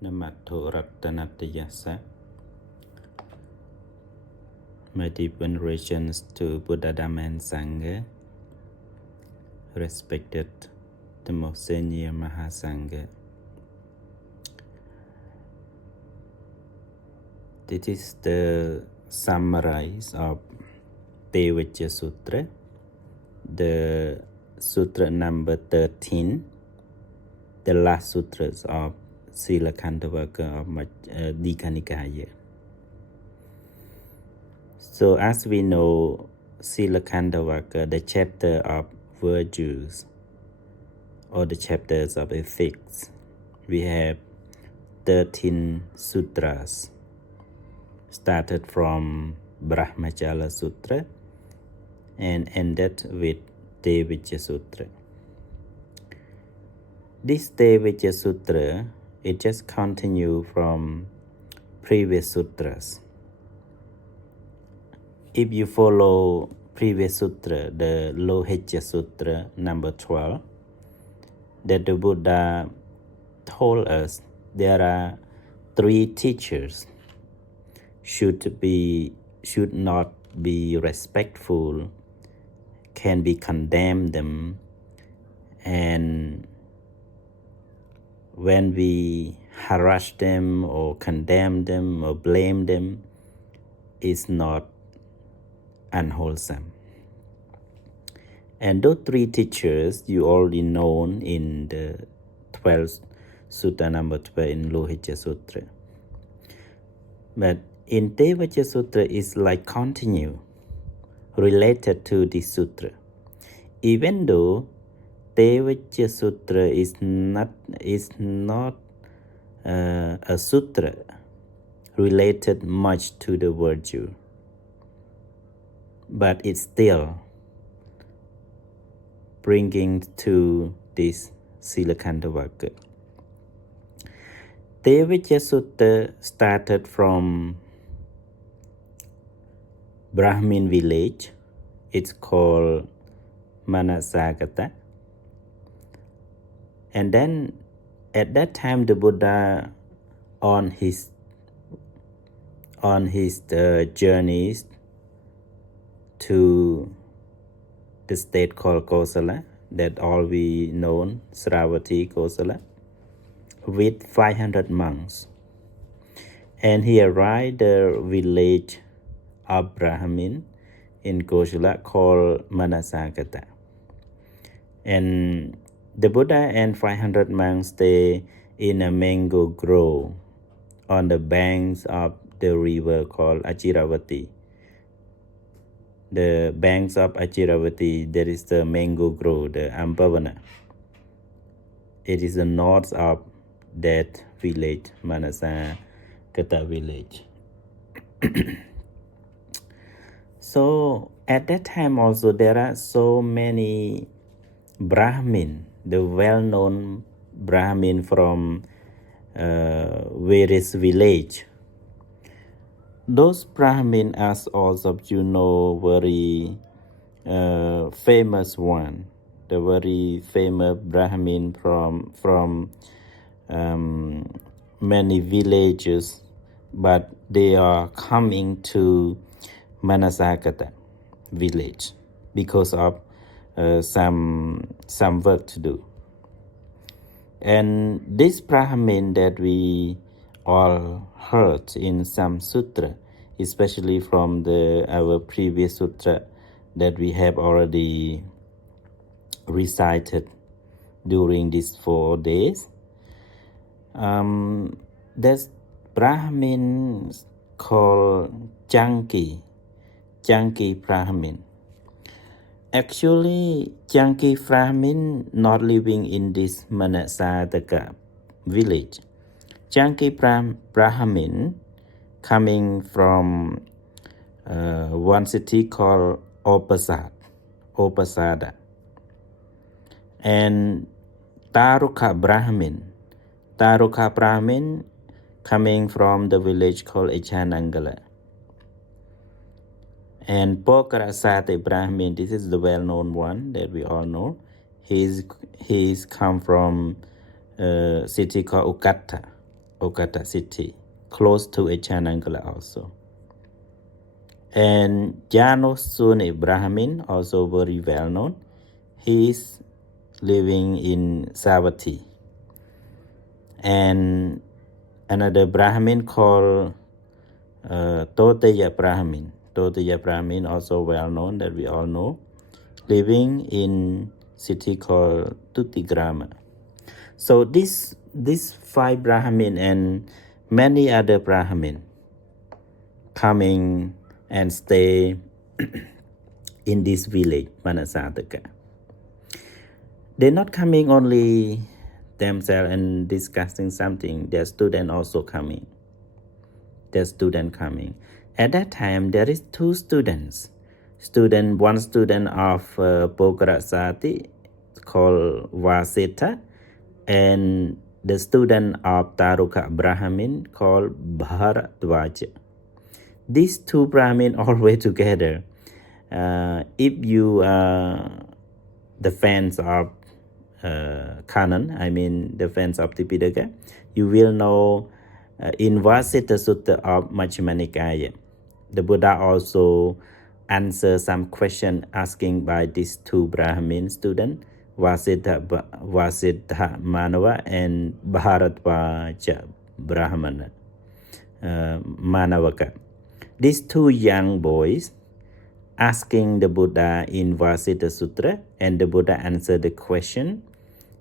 Namato Rattanatayasa. My deep venerations to Buddha, Dhamma and Sangha, respected the most senior Mahasangha. This is the summary of Tevijja Sutta, the sutra number 13, the last sutras of Sila Khandavaka of Dika Nikaya. So as we know, Sila Khandavaka, the chapter of virtues or the chapters of ethics, we have 13 sutras, started from Brahmachala Sutra and ended with Tevijja Sutra. This Tevijja Sutra, it just continues from previous sutras. If you follow previous sutra, the Lohijja Sutra number 12, that the Buddha told us there are 3 teachers should not be respectful, can be condemned them, and when we harass them or condemn them or blame them, is not unwholesome. And those 3 teachers you already known in the 12th Sutta number 12 in Lohijja Sutra. But in Tevijja Sutra is like continue, related to this sutra. Even though Tevijja Sutra is not a sutra related much to the virtue, but it's still bringing to this Sila Khandavaka. Tevijja Sutta started from Brahmin village. It's called Manasagata. And then at that time the Buddha on his journeys to the state called Kosala, that all we know, Sravati Kosala, with 500 monks. And he arrived the village of Brahmin in Kosala called Manasagata. And the Buddha and 500 monks stay in a mango grove on the banks of the river called Achiravati. The banks of Achiravati, there is the mango grove, the Ampavana. It is the north of that village, Manasagata village. So at that time also there are so many Brahmin, the well-known Brahmin from various village. Those Brahmin, as all of you know, very famous one, the very famous Brahmin from many villages, but they are coming to Manasagata village because of some work to do. And this Brahmin that we all heard in some sutra, especially from our previous sutra that we have already recited during these 4 days, there's Brahmin called Janki Brahmin. Actually, Janki Brahmin not living in this Manasagata village. Janki Brahmin coming from one city called Opasada. And Taruka Brahmin coming from the village called Echanangala. And Pokarasate Brahmin, this is the well-known one that we all know. He's come from city called Ukatta. Okata city, close to Echanangala also. And Jano Suni Brahmin, also very well known. He is living in Savatthi. And another Brahmin called Tevijja Brahmin. Tevijja Brahmin, also well known, that we all know, living in city called Tutigrama. So this 5 Brahmin and many other Brahmin coming and stay in this village, Manasataka. They're not coming only themselves and discussing something. Their student also coming. At that time, there is 2 students. One student of Pokrasati called Vasita, and the student of Taruka Brahmin called Bharadwaja. These 2 Brahmin always together. If you are the fans of Canon, I mean the fans of Tipitaka, you will know in Vasita Sutta of Majjhima Nikaya, the Buddha also answer some question asking by these 2 Brahmin students, Vasita Manava and Bharadwaja Brahmana Manavaka. These 2 young boys asking the Buddha in Vasita Sutra, and the Buddha answered the question,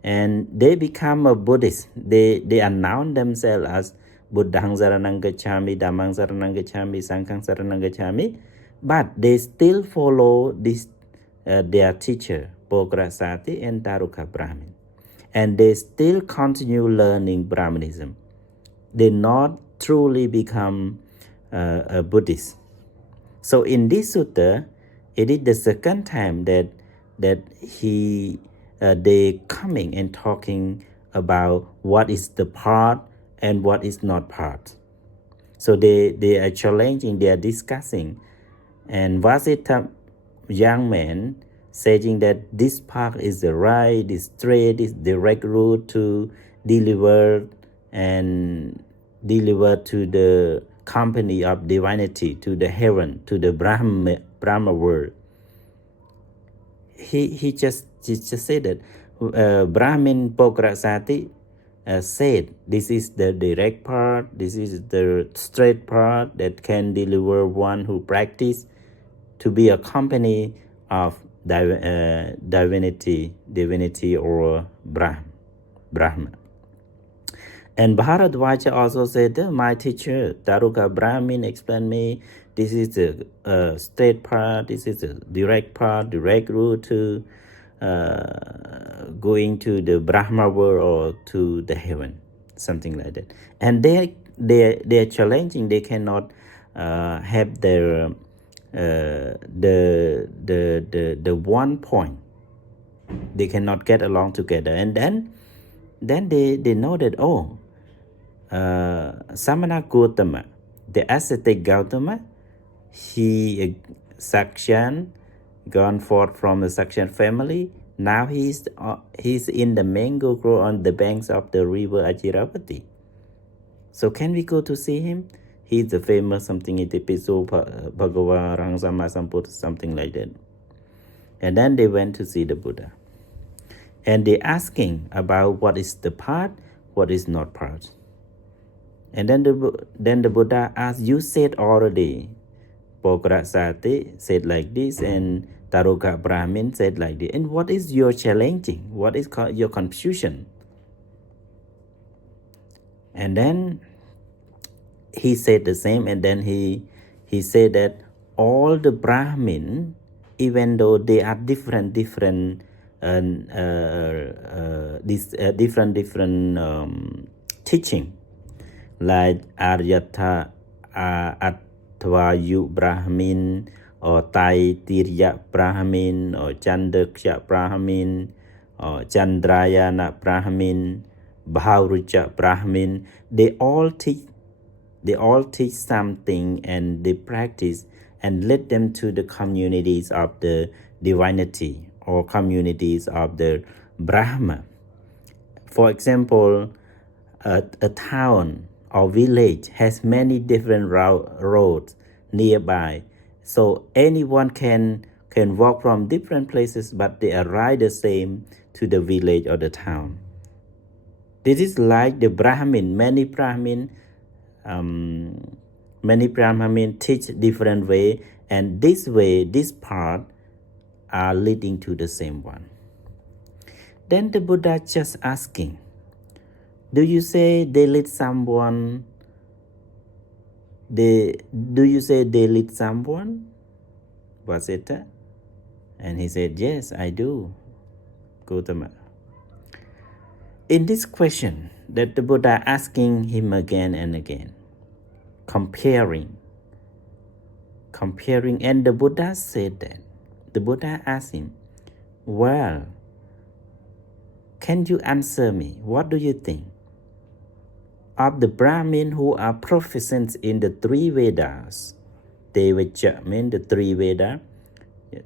and they become a Buddhist. They announce themselves as Buddhang Saranang Gacchami, Dhammang Saranang Gacchami, Sanghang Saranang Gacchami, but they still follow this their teacher, Pokrasati and Taruka Brahmin, and they still continue learning Brahmanism. They not truly become a Buddhist. So in this sutta, it is the second time that they coming and talking about what is the part and what is not part. So they are challenging, they are discussing, and Vasita young man saying that this path is the right, is straight, is direct route to deliver to the company of divinity, to the heaven, to the Brahma world. He just said that Brahmin Pokrasati said this is the direct path, this is the straight path that can deliver one who practice to be a company of divinity or Brahma. And Bharadwaja also said, my teacher Taruka Brahmin explained me, this is the straight path, this is the direct path, direct route to going to the Brahma world or to the heaven, something like that. And they are challenging. They cannot have their the one point. They cannot get along together. And then they know that Samana Gautama, the ascetic Gautama, he Sakshan gone forth from the Sakshan family. Now he's in the mango grove on the banks of the river Ajiravati. So can we go to see him? He's the famous something Itipiso Bhagava Rangsama Samputa, something like that. And then they went to see the Buddha. And they asking about what is the part, what is not part. And then the Buddha asked, you said already, Pokrasati said like this, and Taruka Brahmin said like this. And what is your challenging? What is your confusion? And then he said the same, and then he said that all the Brahmin, even though they are different teaching, like Aryatha Atvayu Brahmin, or Taitirya Brahmin, or Chandaksha Brahmin, or Chandrayana Brahmin, Bhaurucha Brahmin. They all teach something, and they practice and lead them to the communities of the divinity or communities of the Brahma. For example, a town or village has many different roads nearby, so anyone can walk from different places, but they arrive the same to the village or the town. This is like the Brahmin. Many Brahmin teach different way, and this way, this path are leading to the same one. Then the Buddha just asking, do you say they lead someone? Do you say they lead someone? Was it? And he said, yes, I do, Gautama. In this question that the Buddha asking him again and again, comparing, and the Buddha said that. The Buddha asked him, well, can you answer me? What do you think? Of the Brahmin who are proficient in the three Vedas, Tevijja means the three Vedas,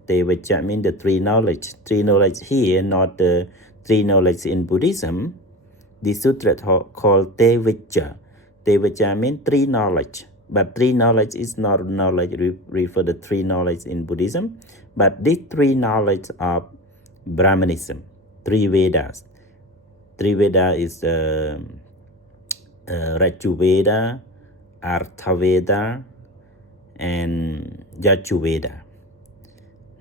Tevijja means the three knowledge. Three knowledge here, not the three knowledge in Buddhism. The sutra called Tevijja. Tevijja means three knowledge. But three knowledge is not knowledge refer to three knowledge in Buddhism. But these three knowledge of Brahmanism, three Vedas. Three Vedas is Raju Veda, Artha Veda, and Yaju Veda.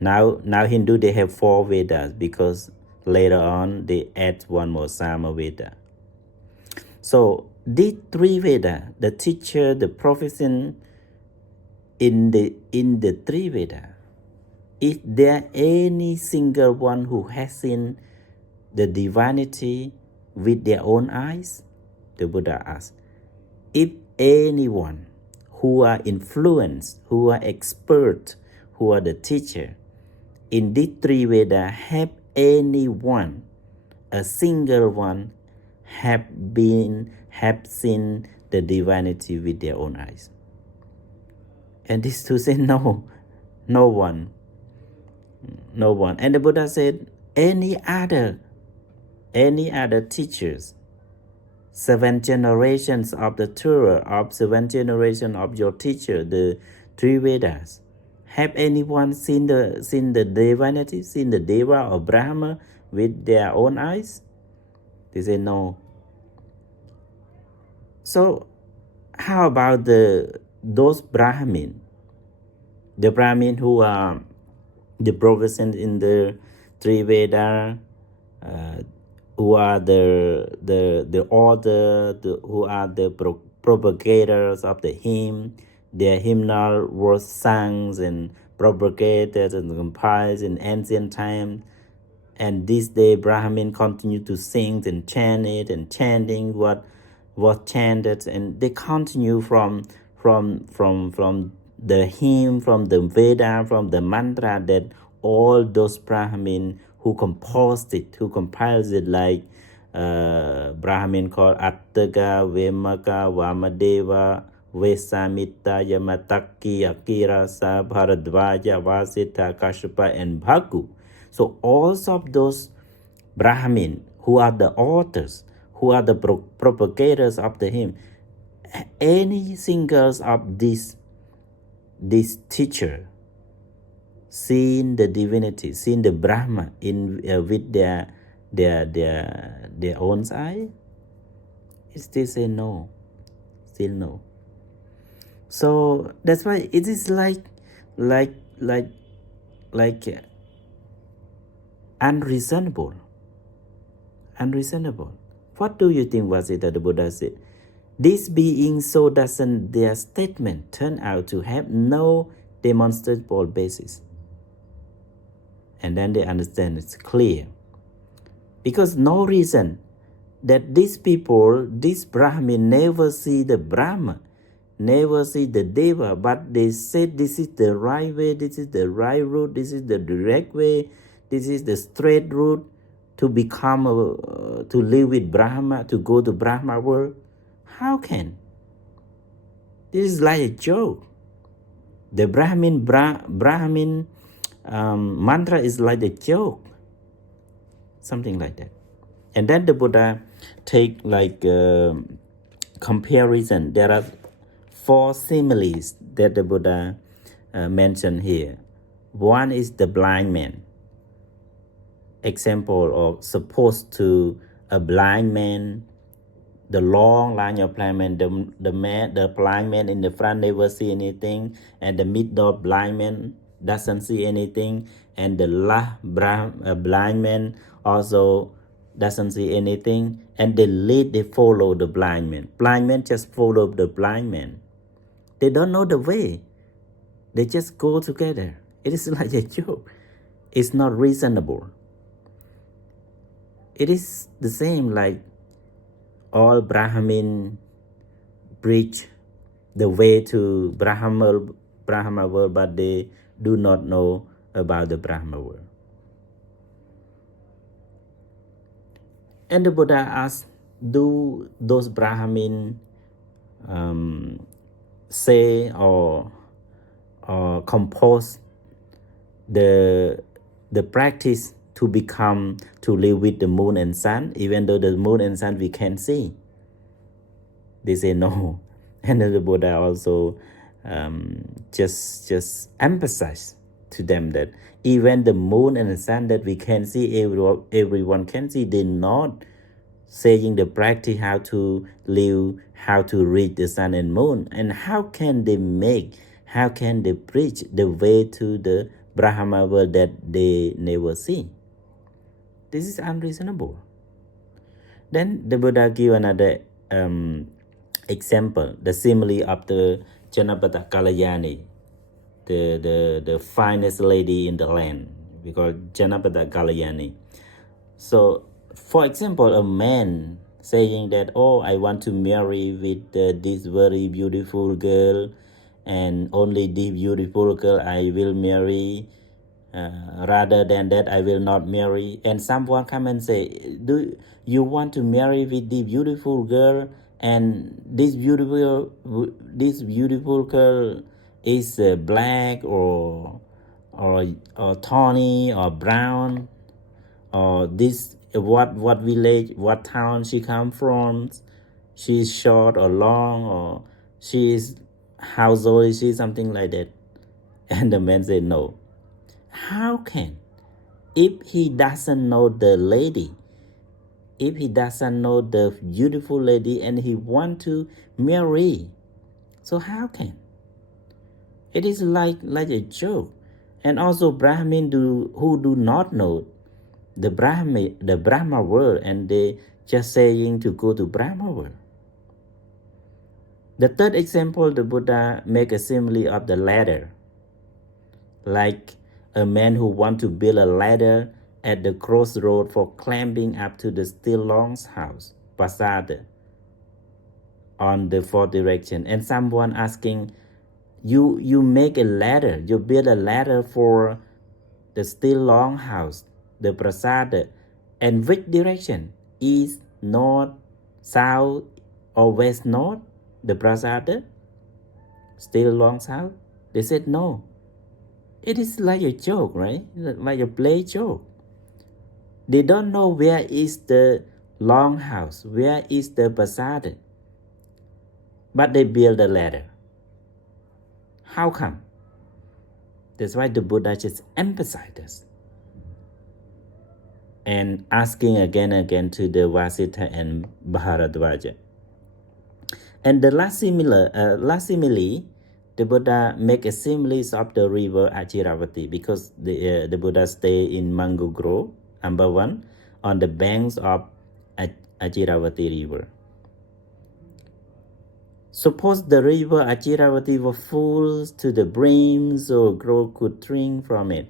Now Hindu, they have four Vedas because later on they add one more Sama Veda. So these three Veda, the teacher, the proficient in the three Veda, is there any single one who has seen the divinity with their own eyes? The Buddha asked. If anyone who are influenced, who are expert, who are the teacher in these three Veda, have anyone, a single one, have seen the divinity with their own eyes? And these two said no one. And the Buddha said, any other teachers, 7 generations of the Torah, of 7 generations of your teacher, the three Vedas, have anyone seen the divinity, seen the Deva or Brahma with their own eyes? They say no. So how about those Brahmin, the Brahmin who are the proficient in the three Veda, who are the author, who are the propagators of the hymn, their hymnal was sung and propagated and compiled in ancient times. And this day Brahmin continue to sing and chant it and chanting what was chanted, and they continue from the hymn, from the Veda, from the mantra that all those Brahmin who composed it, who compiles it, like Brahmin called Attaga, Vemaka, Vamadeva, Vesamita, Yamataki, Akirasa, Bharadvaja, Vasita, Kashyapa, and Bhikkhu. So all of those Brahmin who are the authors, who are the propagators of the hymn, any singers of this teacher seen the divinity, seen the Brahma in with their own eye? Still say no, still no. So that's why it is like unreasonable. What do you think was it that the Buddha said? This being so doesn't their statement turn out to have no demonstrable basis? And then they understand it's clear. Because no reason that these people, this Brahmin, never see the Brahma, never see the Deva, but they said this is the right way, this is the right route, this is the direct way, this is the straight route to become, to live with Brahma, to go to Brahma world. How can? This is like a joke. The Brahmin mantra is like a joke. Something like that. And then the Buddha take like comparison. There are 4 similes that the Buddha mentioned here. One is the blind man. Example of supposed to a blind man, the long line of blind man, the blind man in the front never see anything, and the middle blind man doesn't see anything, and the last blind man also doesn't see anything, and they follow the blind man. Blind man just follow the blind man. They don't know the way. They just go together. It is like a joke. It's not reasonable. It is the same like all Brahmin preach the way to Brahma world, but they do not know about the Brahma world. And the Buddha asked, do those Brahmin say or compose the practice to live with the moon and sun, even though the moon and sun we can't see? They say no. And then the Buddha also just emphasize to them that even the moon and the sun that we can see, everyone can see, they're not saying the practice how to live, how to reach the sun and moon. And how can they preach the way to the Brahma world that they never see? This is unreasonable. Then the Buddha give another example, the simile of the Janapata Kalyani, the finest lady in the land, because Janapata Kalyani. So, for example, a man saying that, oh, I want to marry with this very beautiful girl, and only this beautiful girl I will marry. Rather than that, I will not marry. And someone come and say, do you want to marry with the beautiful girl, and this beautiful girl is black or tawny or brown, or this what village, what town she come from, she is short or long, or she is how old is she, something like that. And the man said no. How can, if he doesn't know the lady, if he doesn't know the beautiful lady and he want to marry, so how can? It is like a joke. And also Brahmin who do not know the Brahma world, and they just saying to go to Brahma world. The third example, the Buddha make a simile of the ladder, like a man who want to build a ladder at the crossroad for climbing up to the still long's house, Pasada, on the 4th direction. And someone asking, you make a ladder, you build a ladder for the still long house, the prasada, and which direction? East, north, south, or west, north, the prasada, still long house? They said no. It is like a joke, right? Like a play joke. They don't know where is the long house, where is the prasada, but they build a ladder. How come? That's why the Buddha just emphasized this. And asking again and again to the Vasita and Bharadwaja. And the last simile, the Buddha make a simile of the river Achiravati, because the Buddha stay in Mango Grove, Ambavan, on the banks of Achiravati river. Suppose the river Achiravati were full to the brim so Grove could drink from it.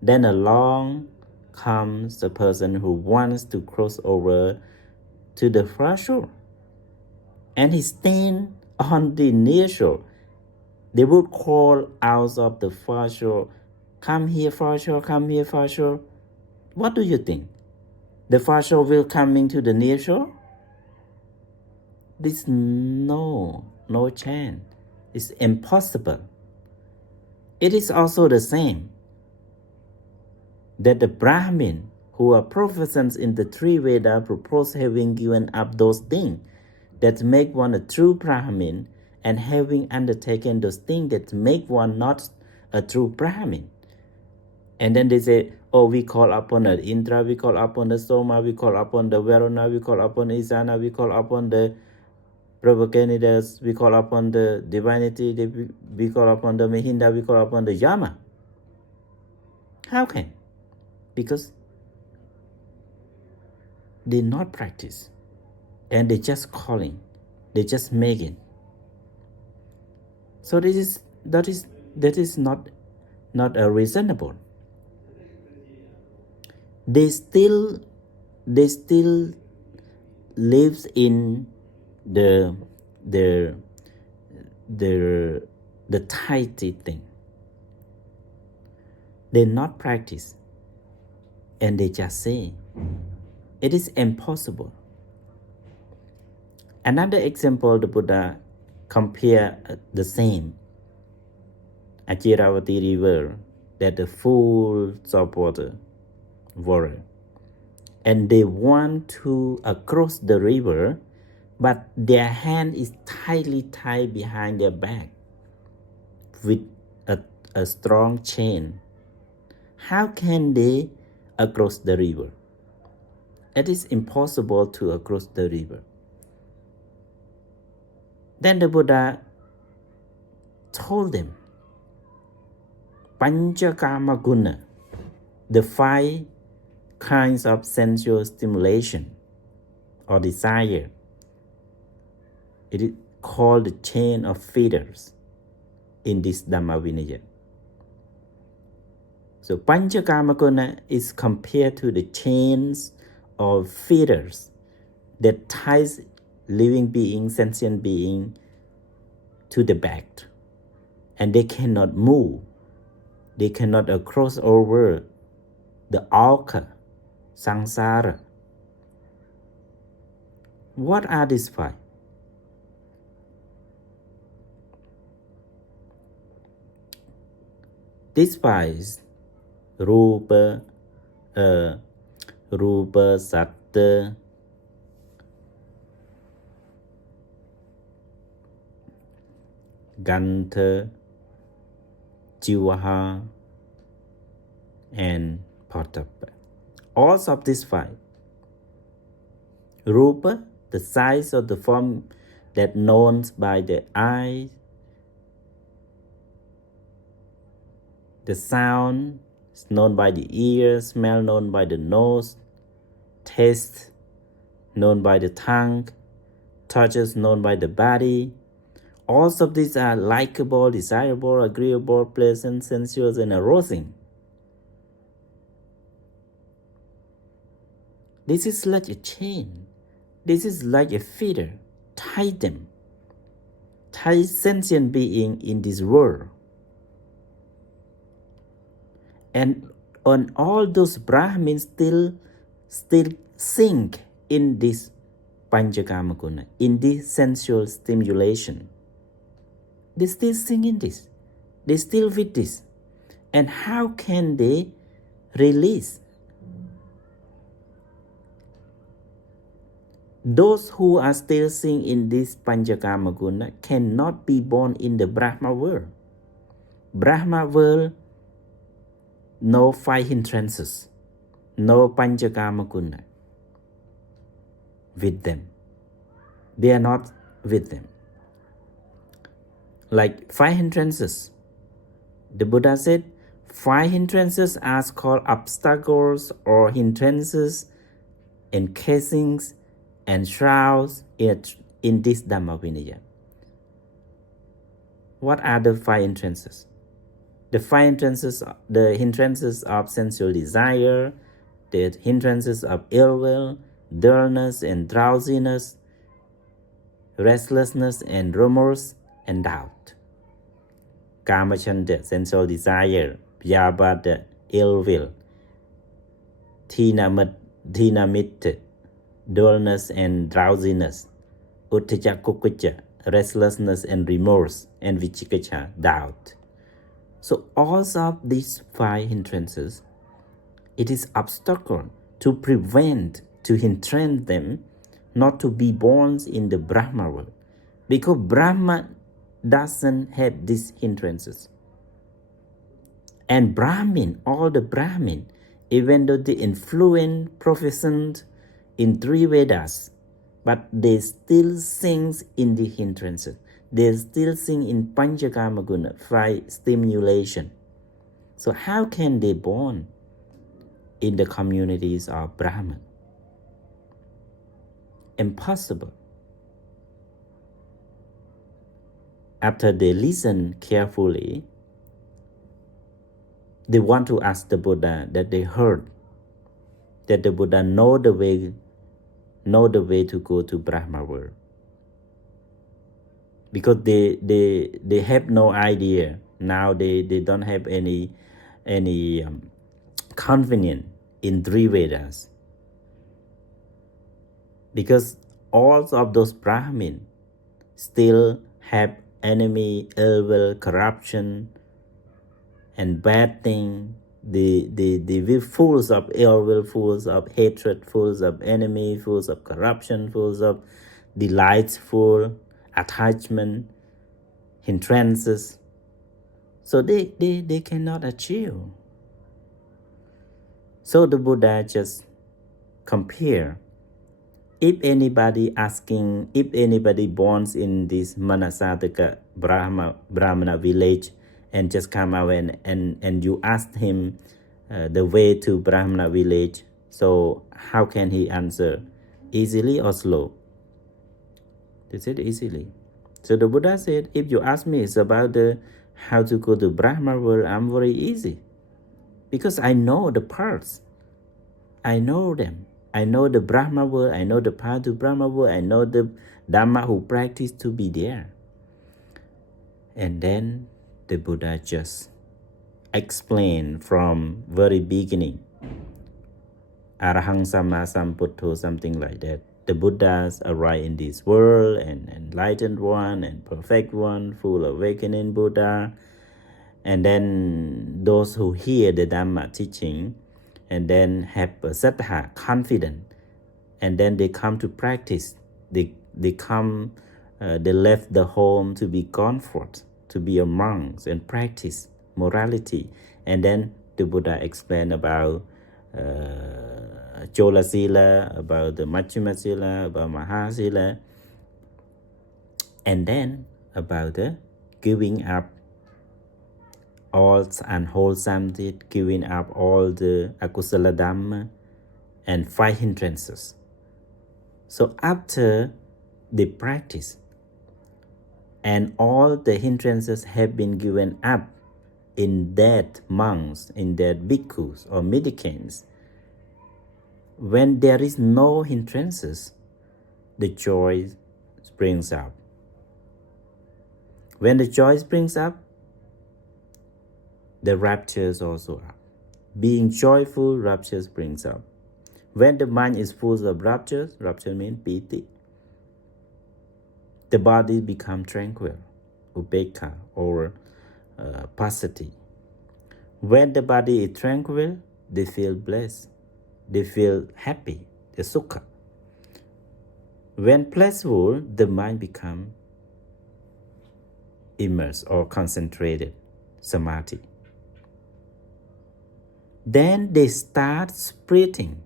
Then along comes the person who wants to cross over to the far shore, and he stands on the near shore. They would call out of the far shore, come here far shore, come here far shore. What do you think? The far shore will come into the near shore? This no chance. It's impossible. It is also the same that the Brahmin who are professors in the three Vedas propose having given up those things that make one a true Brahmin and having undertaken those things that make one not a true Brahmin. And then they say, oh, we call upon the Indra, we call upon the Soma, we call upon the Varuna, we call upon Isana, we call upon the Prabhakanidas, we call upon the divinity, we call upon the Mahinda, we call upon the Yama. How can? Because they not practice and they just calling, they just make it. So that is not a reasonable. They still lives in the tighty thing. They not practice and they just say it is impossible. Another example, the Buddha compare the same Achiravati river that is full of water, and they want to cross the river, but their hand is tightly tied behind their back with a strong chain. How can they cross the river? It is impossible to cross the river. Then the Buddha told them, Panchakama guna, the 5 kinds of sensual stimulation or desire. It is called the chain of fetters in this Dhamma Vinaya. So Panchakama guna is compared to the chains of fetters that ties living being, sentient being to the back, and they cannot move. They cannot cross over the alka, samsara. What are these 5? These 5 is Rupa, Satta, Gantha, Jivaha, and Potapa. All of these 5. Rupa, the size of the form that known by the eye. The sound is known by the ear, smell known by the nose, taste known by the tongue, touches known by the body. All of these are likable, desirable, agreeable, pleasant, sensuous, and arousing. This is like a chain. This is like a fetter. Tie them. Tie sentient being in this world. And on all those Brahmins still sink in this Panchakama guna, in this sensual stimulation. They still sing in this. They still with this. And how can they release? Those who are still singing in this Panchakama guna cannot be born in the Brahma world. Brahma world, no 5 hindrances, no Panchakama guna with them. They are not with them. Like 5 hindrances. The Buddha said 5 hindrances are called obstacles or hindrances, encasings, and shrouds in this Dhamma Vinaya. What are the 5 hindrances? The 5 hindrances, the hindrances of sensual desire, the hindrances of ill will, dullness and drowsiness, restlessness and remorse, and doubt. Kamachanda, sensual desire, Vyabhada, ill will, Dhinamitta, dullness and drowsiness, Utthaja Kukucha, restlessness and remorse, and Vichikacha, doubt. So all of these 5 hindrances, it is obstacle to prevent, to hinder them not to be born in the Brahma world. Because Brahma doesn't have these hindrances. And Brahmin, all the Brahmin, even though they influence proficient in 3 Vedas, but they still sing in the hindrances. They still sing in Panchakama Guna, 5 stimulation. So how can they born in the communities of Brahman? Impossible. After they listen carefully, they want to ask the Buddha that they heard, that the Buddha know the way to go to Brahma world. Because they have no idea. Now they don't have any confidence in 3 Vedas. Because all of those Brahmin still have enemy, evil, corruption, and bad thing. They full of evil, full of hatred, full of enemy, full of corruption, full of delightful attachment, hindrances. So they cannot achieve. So the Buddha just compare. If anybody born in this Manasataka Brahmana village and just come out and you ask him the way to Brahmana village, so how can he answer? Easily or slow? They said easily. So the Buddha said, if you ask me it's about how to go to Brahma world, I'm very easy. Because I know the parts. I know them. I know the Brahma world, I know the path to Brahma world, I know the Dharma who practice to be there. And then the Buddha just explained from very beginning. Arahang Samma Sambuddho, something like that. The Buddhas arrive in this world, and enlightened one, and perfect one, full awakening Buddha. And then those who hear the Dhamma teaching, and then have a sattha, confident, and then they come to practice. They left the home to be comfort, to be a monks and practice morality. And then the Buddha explained about Chola Sila, about the Majjhima Sila, about Mahasila, and then about the giving up all unwholesome deed, giving up all the akusala dhamma, and 5 hindrances. So after the practice, and all the hindrances have been given up in that monks, in that bhikkhus or mendicants, when there is no hindrances, the joy springs up. When the joy springs up, the raptures also up. Being joyful, rapture springs up. When the mind is full of raptures, rapture means piti, the body becomes tranquil, upekkha, or passaddhi. When the body is tranquil, they feel blessed, they feel happy, the sukha. When pleasurable, the mind becomes immersed or concentrated, samadhi. Then they start spreading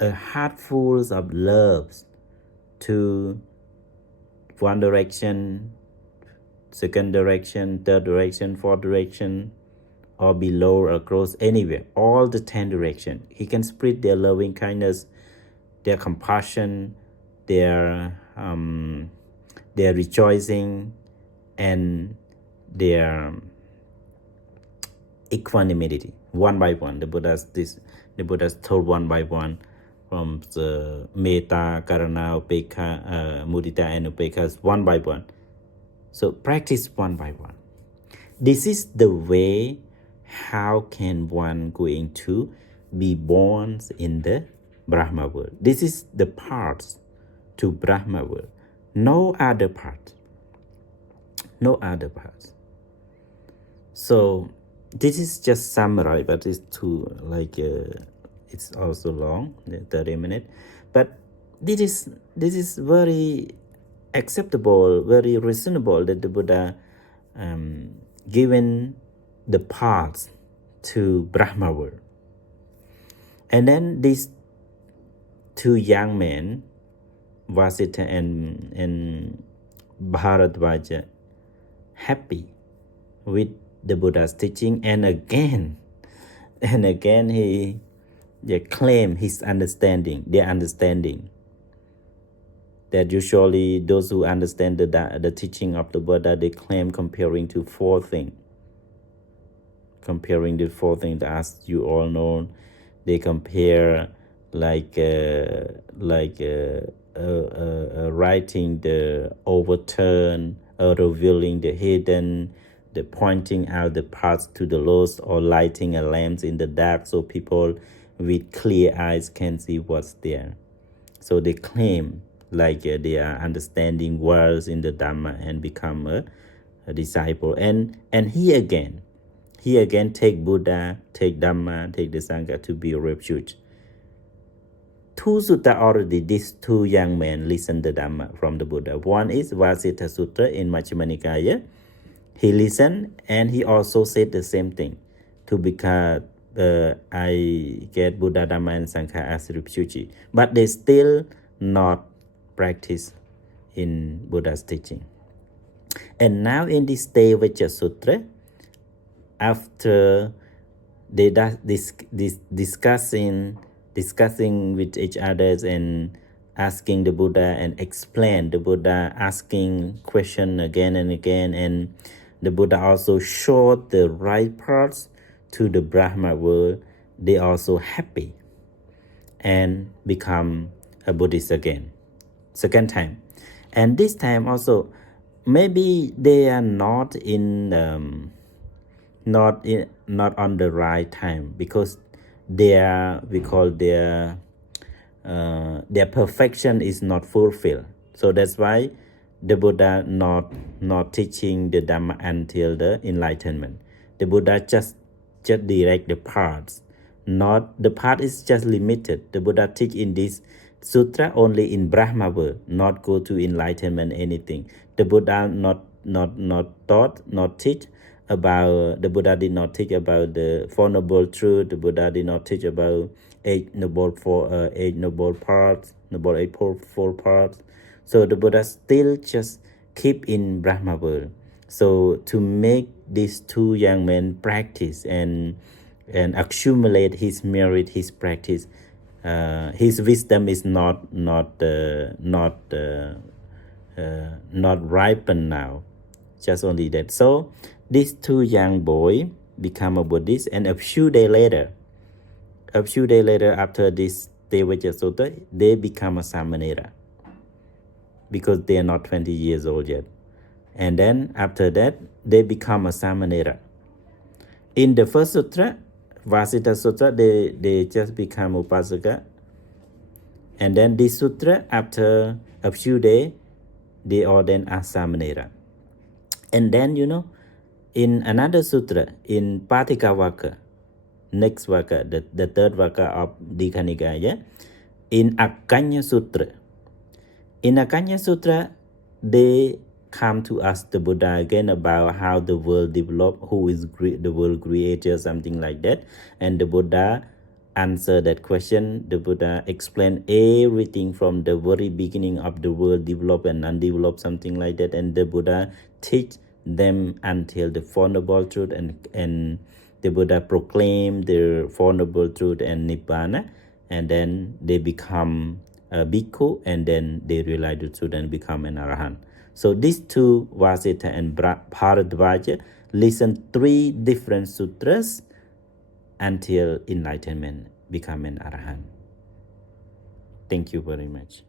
a heart full of love to one direction, second direction, third direction, fourth direction, or below or across, anywhere, all the 10 directions. He can spread their loving kindness, their compassion, their rejoicing, and their equanimity, one by one. The Buddha's told one by one, from the metta, karuna, upekkha, mudita, and upekkha, one by one. So practice one by one. This is the way how can one going to be born in the Brahma world. This is the path to Brahma world. No other path. No other path. So this is just summary, but it's too it's also long, 30 minutes. But this is very acceptable, very reasonable that the Buddha given the path to Brahma world. And then these two young men, Vasita and Bharadvaja, happy with the Buddha's teaching, and again he claim his understanding, their understanding. That usually those who understand the teaching of the Buddha, they claim comparing to four things. Comparing the four things, as you all know, they compare like writing the overturn, revealing the hidden, the pointing out the paths to the lost, or lighting a lamp in the dark so people with clear eyes can see what's there. So they claim like they are understanding words in the Dharma and become a disciple. And he again take Buddha, take Dhamma, take the Sangha to be a refuge. Two sutta already, these two young men listened the Dhamma from the Buddha. One is Vasita Sutta in Majjhima Nikaya. He listened and he also said the same thing. To become, I get Buddha, Dhamma and Sangha as refuge. But they still not practice in Buddha's teaching. And now in this Tevijja Sutta, after they discussing with each other and asking the Buddha and explain the Buddha, asking question again and again, and the Buddha also showed the right paths to the Brahma world, they also happy and become a Buddhist again, second time. And this time also, maybe they are not on the right time, because their perfection is not fulfilled. So that's why the Buddha not teaching the Dhamma until the enlightenment. The Buddha just direct the paths. Not the path is just limited. The Buddha teach in this sutra only in Brahma world, not go to enlightenment anything. The Buddha not teach about, the Buddha did not teach about the Four Noble Truths. The Buddha did not teach about Eight Noble Parts, Noble Eightfold Parts. So the Buddha still just keep in Brahma world. So to make these two young men practice and accumulate his merit, his practice, his wisdom is not ripened now. Just only that. So these two young boys become a Buddhist, and a few days later, after this Tevijja Sutta, they become a Samanera, because they are not 20 years old yet. And then after that, they become a Samanera. In the first sutra, Vasita Sutra, they just become Upasaka. And then this sutra, after a few days, they ordain as Samanera. And then, in another sutra, in Patika Vaka, next Vaka, the third Vaka of Dikha Nikaya, in Akanya Sutra. In Akanya Sutra, they come to ask the Buddha again about how the world developed, who is the world creator, something like that. And the Buddha answered that question. The Buddha explained everything from the very beginning of the world, developed and undeveloped, something like that. And the Buddha teach them until the Four Noble Truths, and the Buddha proclaimed the Four Noble Truths and Nibbana, and then they become a Bhikkhu, and then they realize the truth and become an Arahant. So these two, Vasita and Bharadvaja, listen 3 different sutras until enlightenment, become an Arahant. Thank you very much.